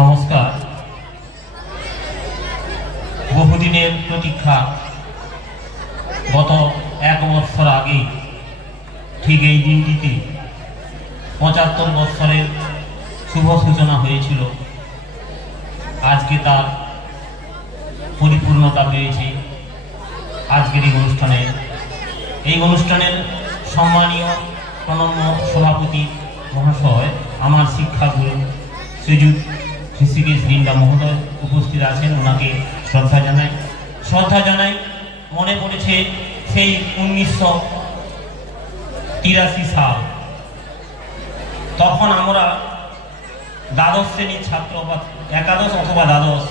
নমস্কার। বহুদিনের প্রতীক্ষা গত 1 বছর আগে ঠিক এই দিনটিতে 75 বছরের শুভ সূচনা হয়েছিল। আজকে তার পরিপূর্ণতা পেয়েছে আজকের এই অনুষ্ঠানের সম্মানীয় প্রণম্য সভাপতি মহাশয়, আমার শিক্ষাগুরু শ্রীযুক্ত ঋষিকেশ দিন্দা মহোদয় উপস্থিত আছেন। ওনাকে শ্রদ্ধা জানাই। মনে পড়েছে সেই 1983 সাল, তখন আমরা দ্বাদশ শ্রেণীর ছাত্র বা একাদশ অথবা দ্বাদশ।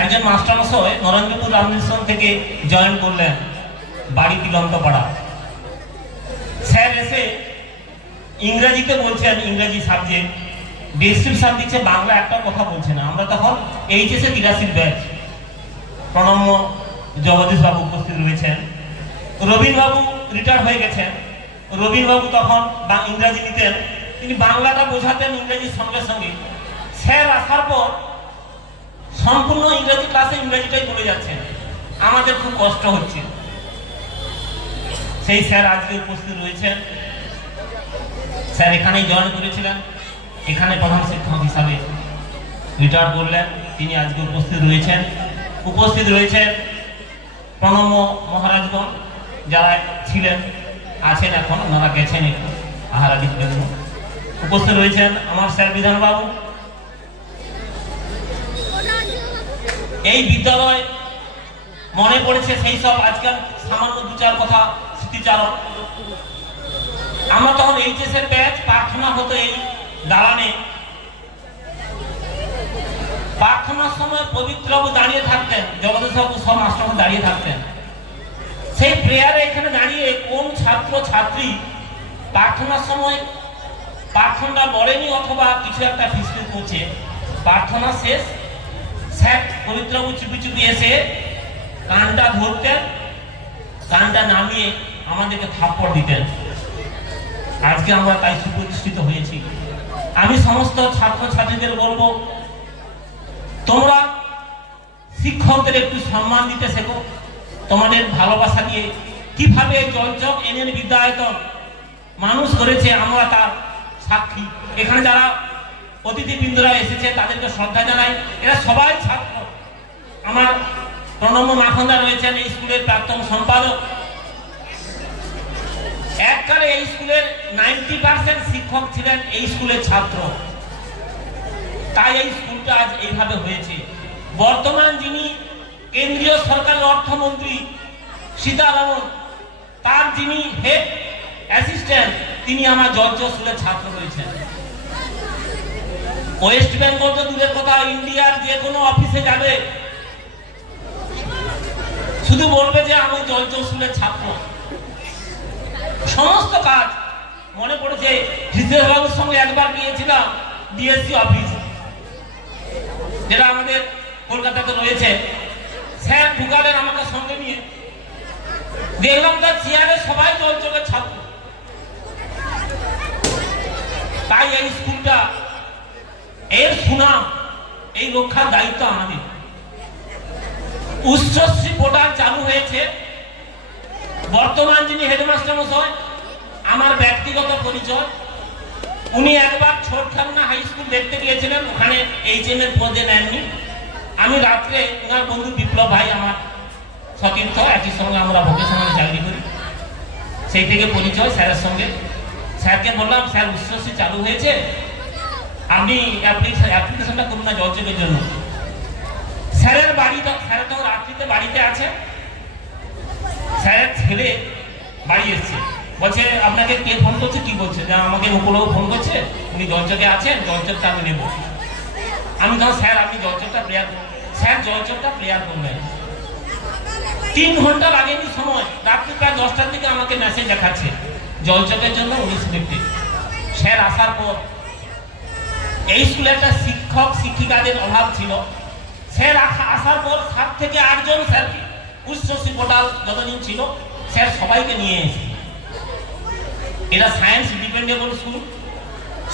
একজন মাস্টারমশাই নরেন্দ্রপুর রামকৃষ্ণ থেকে জয়েন করলেন বাড়ি দিগন্তপাড়া। স্যার এসে ইংরেজিতে বলছেন, ইংরেজি সাবজেক্ট ডেসক্রিপশন দিচ্ছে, বাংলা একটা কথা বলছে না। আমরা তখন এইচএসে 83 ব্যাচ। প্রণম্য জগদীশ বাবু উপস্থিত রয়েছেন। রবীন বাবু রিটায়ার হয়ে গেছেন। রবীন বাবু তখন ইংরেজি নিতেন, তিনি বাংলাটা বোঝাতেন ইংরেজির সঙ্গে সঙ্গে। স্যার আসার পর সম্পূর্ণ ইংরেজি ক্লাসে ইংরেজিটাই বলে যাচ্ছেন, আমাদের খুব কষ্ট হচ্ছে। সেই স্যার আজকে উপস্থিত রয়েছেন। স্যার এখানেই জয়েন করেছিলেন, এখানে প্রধান শিক্ষক হিসাবে রিটায়ার করলেন। তিনি আজকে উপস্থিত রয়েছেন প্রণম্য মহারাজগণ, যারা ছিলেন আছেন, এখন ওনারা গেছেন একটু আহারাদির জন্য। উপস্থিত রয়েছেন আমার স্যার বিধানবাবু। এই বিদ্যালয় মনে পড়েছে সেই সব আজকাল সামান্য 2-4 কথা স্মৃতিচারণ। আমরা তখন এইচএসের ব্যাচ, প্রার্থনা হতো এই দালানে। প্রার্থনার সময় পবিত্রবাবু দাঁড়িয়ে থাকতেন, জগদীশবাবু সব মাস্টার দাঁড়িয়ে থাকতেন। সেই প্রেয়ারে এখানে দাঁড়িয়ে কোন ছাত্র ছাত্রী প্রার্থনার সময় প্রার্থনা বলেনি অথবা কিছু একটা ফিসফিস করছে, প্রার্থনা শেষ, স্যার পবিত্রবাবু চুপি চুপি এসে কানটা ধরতেন, কানটা নামিয়ে আমাদেরকে থাপ্পড় দিতেন। আজকে আমরা তাই সুপ্রতিষ্ঠিত হয়েছি। আমি সমস্ত ছাত্র ছাত্রীদের বলবো, তোমরা শিক্ষকদের একটু সম্মান দিতে শেখো। তোমাদের ভালোবাসা দিয়ে কিভাবে জলচক এনএন বিদ্যায়তন মানুষ করেছে, আমরা তার সাক্ষী। এখানে যারা অতিথিবৃন্দরা এসেছে তাদেরকে শ্রদ্ধা জানাই। এরা সবাই ছাত্র। আমার প্রণম্য মাখনদা রয়েছেন এই স্কুলের প্রাক্তন সম্পাদক। এককালে এই স্কুলের 90% শিক্ষক ছিলেন এই স্কুলের ছাত্র, তাই এই স্কুলটা আজ এইভাবে হয়েছে। বর্তমান যিনি কেন্দ্রীয় সরকারের অর্থমন্ত্রী সীতারামন, তার যিনি হেড অ্যাসিস্ট্যান্ট, তিনি আমার জর্জ স্কুলের ছাত্র রয়েছেন। ওয়েস্ট বেঙ্গল তো দূরের কথা, ইন্ডিয়ার যে কোনো অফিসে যাবে শুধু বলবে যে আমি জর্জ স্কুলের ছাত্র। সমস্ত কাজ মনে পড়েছে, হৃদয়বাবুর সঙ্গে একবার গিয়েছিলাম ডিএসসি অফিস, যেটা আমাদের কলকাতাতে রয়েছে। স্যার ঢুকালেন আমাকে সঙ্গে নিয়ে, দেখলাম তার চেয়ারে সবাই জলচকের ছাত্র। তাই এই স্কুলটা, এর সুনাম, এই রক্ষার দায়িত্ব আমাদের। উচ্চশ্রী পোর্টাল চালু হয়েছে। বর্তমান যিনি হেডমাস্টার মশাই, আমার ব্যক্তিগত পরিচয়, উনি একবার ছোটখান্না হাই স্কুল দেখতে গিয়েছিলেন, ওখানে এইচএম এর পদে নেননি। আমি রাত্রে ওনার বন্ধু বিপ্লব ভাই আমার সতীর্থ, একই সঙ্গে আমরা ভোকেশনালে চাকরি করি, সেই থেকে পরিচয় স্যারের সঙ্গে। স্যারকে বললাম, স্যার উচ্চশ্রী চালু হয়েছে, আপনি অ্যাপ্লিকেশনটা করুন না জলচকের জন্য। স্যারের বাড়ি, স্যার তখন রাত্রিতে বাড়িতে আছে। স্যারের ছেলে বাড়ি এসছে, বলছে আপনাকে কে ফোন করছে, কি বলছে, যে আমাকে উপরেও ফোন করছে, উনি জলচকে আছেন, জলচকটা আমি নেব। আমি তখন, স্যার আপনি জলচকটা প্রেয়ার করুন। স্যার জলচকটা প্রেয়ার করবেন। 3 ঘন্টা লাগেনি সময়, রাত্রি প্রায় 10টার দিকে আমাকে মেসেজ দেখাচ্ছে জলচকের জন্য উনি সিলেক্টেড। স্যার আসার পর এই স্কুলে একটা শিক্ষক শিক্ষিকাদের অভাব ছিল। স্যার আসার পর 7 থেকে 8 জন স্যার উচ্চশ্রী পোর্টাল যতদিন ছিল, স্যার সবাইকে নিয়ে এসে, এটা সায়েন্স ডিপেন্ডেবল স্কুল,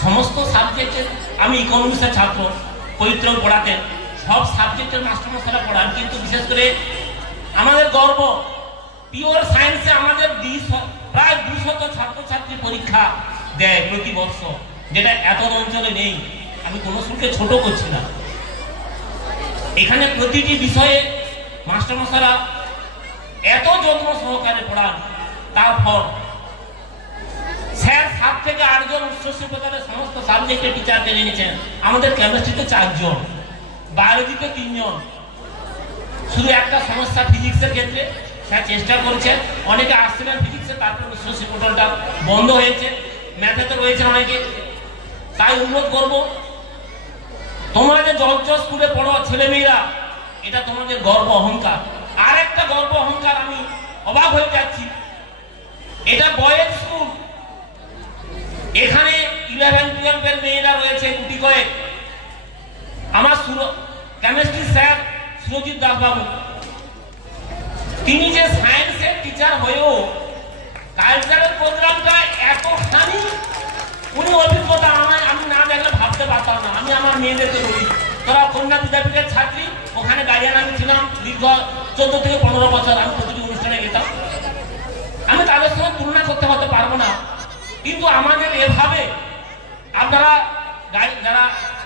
সমস্ত সাবজেক্টের। আমি ইকোনমিক্সের ছাত্র, পবিত্র পড়াতেন, সব সাবজেক্টের মাস্টারমশাইরা পড়ান, কিন্তু বিশেষ করে আমাদের গর্ব পিওর সায়েন্সে আমাদের প্রায় 200 ছাত্রছাত্রী পরীক্ষা দেয় প্রতি বছর, যেটা এত অঞ্চলে নেই। আমি কোনো স্কুলকে ছোট করছি না, এখানে প্রতিটি বিষয়ে মাস্টারমশাইরা এত যত্ন সহকারে পড়ান। তার ফল স্যার 7 থেকে 8 জন উচ্চশিক্ষার সমস্ত সাবজেক্টের টিচার টেনে নিয়েছেন। আমাদের কেমিস্ট্রিতে 4 জন, বায়োলজিতে 3 জন। শুধু একটা সমস্যা ফিজিক্সের ক্ষেত্রে স্যার চেষ্টা করেছেন, অনেকে আসছিলেন ফিজিক্সে, তারপর উচ্চশিক্ষা পোর্টালটা বন্ধ হয়েছে। ম্যাথে তো রয়েছে অনেকে। তাই অনুরোধ করব, তোমরা যে জলচর স্কুলে পড়ো ছেলেমেয়েরা, এটা তোমাদের গর্ব অহংকার। আর একটা গর্ব অহংকার, আমি অবাক হয়ে যাচ্ছি, এটা বয়েজ স্কুল, এখানে 11-12 এর মেয়েরা রয়েছে গুটি কয়েক। আমার কেমিস্ট্রি স্যার সুরজিৎ দাসবাবু, তিনি যে সায়েন্সের টিচার হয়েও কালচারাল প্রোগ্রামটা এতখানি উনি অভিজ্ঞতা আমি না দেখলে ভাবতে পারতাম না। আমি আমার মেয়েদেরকে বলি, তোরা কন্যা বিদ্যাপীঠের ছাত্রী, ওখানে গার্ডিয়ান আমি ছিলাম দীর্ঘ 14 থেকে 15 বছর, আমি প্রতিটি অনুষ্ঠানে গেতাম। আমি তাদের সঙ্গে তুলনা করতে হতে পারবো না, কিন্তু আমাদের এভাবে আপনারা যারা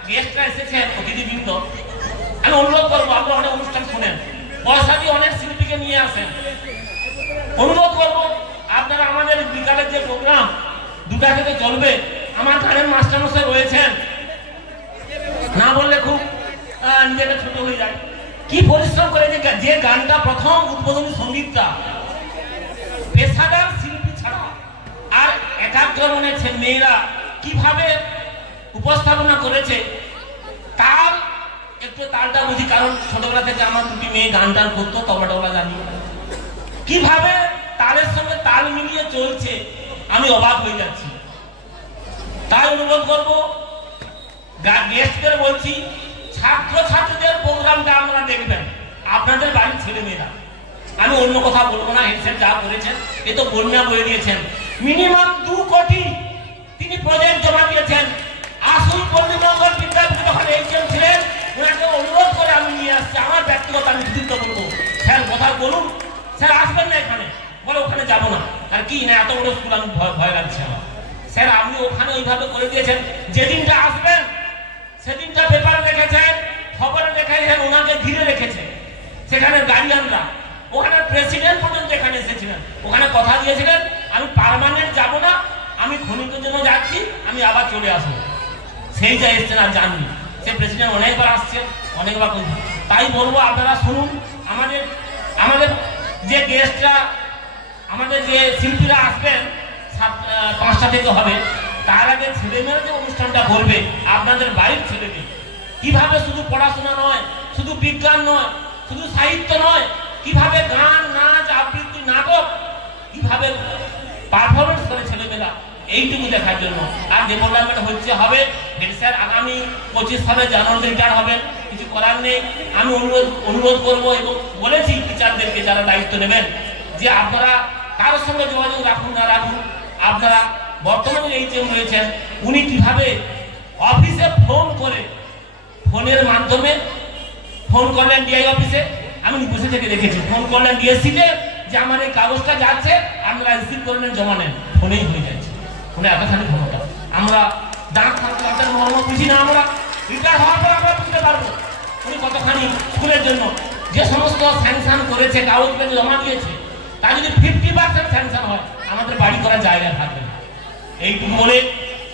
গেস্টরা এসেছেন অতিথিবৃন্দ, আমি অনুরোধ করবো, আপনারা অনেক অনুষ্ঠান শোনেন, পয়সা দিয়ে অনেক শিল্পীকে নিয়ে আসেন। অনুরোধ করবো আপনারা আমাদের বিকালের যে প্রোগ্রাম 2টা থেকে চলবে, আমার গানের মাস্টারমশাই রয়েছেন, না বললে খুব নিজেকে ছোট হয়ে যায়। কি পরিশ্রম করে যে গানটা প্রথম উদ্বোধনী সঙ্গীতটা পেশাদার শিল্পী ছাড়া আর একাগ্রমনে মেয়েরা কিভাবে উপস্থাপনা করেছে, তার একটু তালটা বুঝি, কারণ ছোটবেলা থেকে আমার 2টি মেয়ে গান টান করতো, তবলা জানি, কিভাবে তালের সঙ্গে তাল মিলিয়ে চলছে, আমি অবাক হয়ে যাচ্ছি। তাই অনুরোধ করবো, গেস্টদের বলছি, ছাত্রছাত্রীদের প্রোগ্রামটা আপনারা দেখবেন, আপনাদের বাড়ির ছেলে মেয়েরা। আমি অন্য কথা বলবো না, হেডসেট যা করেছেন এ তো বন্যা বয়ে দিয়েছেন। মিনিমাম 2 কোটি তিনি প্রজেক্ট জমা দিয়েছেন। আসুন পল্লীমঙ্গল বিদ্যাপীঠে যখন এইচএম ছিলেন, ওনাকে অনুরোধ করে আমি নিয়ে আসছি। আমার ব্যক্তিগত আমি কৃতিত্ব বলবো, স্যার কথা বলুন, স্যার আসবেন না এখানে, বলে ওখানে যাবো না। আর কি না, এত বড় স্কুল, আমি ভয় লাগছে আমার। স্যার আপনি ওখানে ওইভাবে করে দিয়েছেন, যেদিনটা আসবেন সেদিনটা পেপারে রেখেছেন, খবরে রেখেছেন, ওনাকে ঘিরে রেখেছে সেখানে গার্ডিয়ানরা, ওখানে প্রেসিডেন্ট পর্যন্ত এখানে এসেছিলেন, ওখানে কথা দিয়েছিলেন আমি পার্মানেন্ট যাব না, আমি ক্ষণিকের জন্য যাচ্ছি, আমি আবার চলে আসবো। সেই যা এসছেন আর জাননি, সে প্রেসিডেন্ট অনেকবার আসছেন, অনেকবার। তাই বলবো আপনারা শুনুন, আমাদের যে গেস্টরা, আমাদের যে শিল্পীরা আসবেন 5টা থেকে হবে, তার আগে ছেলেমেয়েরা যে অনুষ্ঠানটা করবে, আপনাদের বাড়ির ছেলেমেয়ে কিভাবে শুধু পড়াশোনা নয়, শুধু বিজ্ঞান নয়, শুধু সাহিত্য নয়, কিভাবে গান, নাচ, আবৃত্তি, নাটক কিভাবে পারফরমেন্স করে ছেলেমেয়েরা, এইটুকু দেখার জন্য। আর যে প্রোগ্রামটা হচ্ছে হবে, স্যার আগামী 25 সালে জানুয়ারিতে রিটায়ার হবেন, কিছু করার নেই। আমি অনুরোধ করবো এবং বলেছি টিচারদেরকে যারা দায়িত্ব নেবেন, যে আপনারা কারোর সঙ্গে যোগাযোগ রাখুন না রাখুন, আপনারা বর্তমানে এইচএম রয়েছেন, উনি কিভাবে অফিসে ফোন করে, ফোনের মাধ্যমে ফোন করলেন ডিআই অফিসে, আমি বসে থেকে দেখেছি, ফোন করলেন ডিএসসিতে যে আমার এই কাগজটা যাচ্ছে, আপনারা রিসিভ করে নেন, জমা নেন, ফোনেই হয়ে যাচ্ছে। ফোনে এতখানি ক্ষমতা, আমরা দাঁত থাকতে মর্ম বুঝি না, আমরা রিটায়ার হওয়ার পর আমরা বুঝতে পারবো উনি কতখানি স্কুলের জন্য যে সমস্ত স্যাংশন করেছে, কাগজ পেতে জমা দিয়েছে, তা যদি 50% স্যাংশন হয়, আমাদের বাড়ি করার জায়গা থাকবে। এইটুকু বলে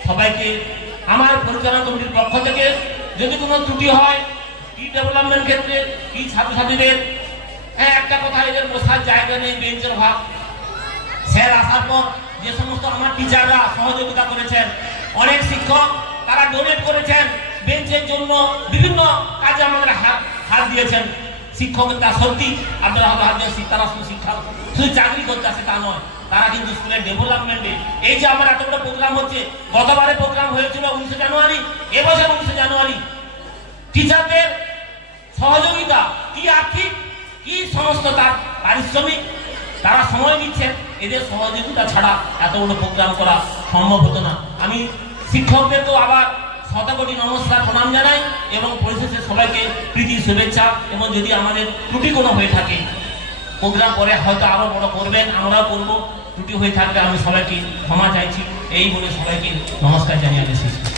সবাইকে আমার পরিচালনা কমিটির পক্ষ থেকে যদি কোনো ত্রুটি হয়, কি ডেভেলপমেন্ট ক্ষেত্রে, কি ছাত্রছাত্রীদের, হ্যাঁ একটা কথা, এদের বসার জায়গা নেই, বেঞ্চের ভাগ। স্যার আসার পর যে সমস্ত আমার টিচাররা সহযোগিতা করেছেন, অনেক শিক্ষক তারা ডোনেট করেছেন বেঞ্চের জন্য, বিভিন্ন কাজে আমাদের হাত দিয়েছেন। শিক্ষকতা সত্যি আপনারা হয়তো হাত দিয়েছি, তারা শিক্ষা শুধু চাকরি করতে আসে তা নয়, তারা কিন্তু স্কুলের ডেভেলপমেন্টে, এই যে আমার এত বড় প্রোগ্রাম হচ্ছে, গতবারে প্রোগ্রাম হয়েছিল 19 জানুয়ারি, এবছর 19 জানুয়ারি, টিচারদের সহযোগিতা কি আর্থিক, কি সমস্ত তার পারিশ্রমিক, তারা সময় দিচ্ছেন, এদের সহযোগিতা ছাড়া এত বড় প্রোগ্রাম করা সম্ভব হতো না। আমি শিক্ষকদেরকেও আবার শতকোটি নমস্কার প্রণাম জানাই এবং পরিশেষে সবাইকে প্রীতি শুভেচ্ছা। এবং যদি আমাদের ত্রুটি কোনো হয়ে থাকে, প্রোগ্রাম পরে হয়তো আরো বড় করবেন, আমরাও করবো, ত্রুটি হয়ে থাকলে আমি সবাইকে ক্ষমা চাইছি। এই বলে সবাইকে নমস্কার জানিয়ে আমি শেষ করছি।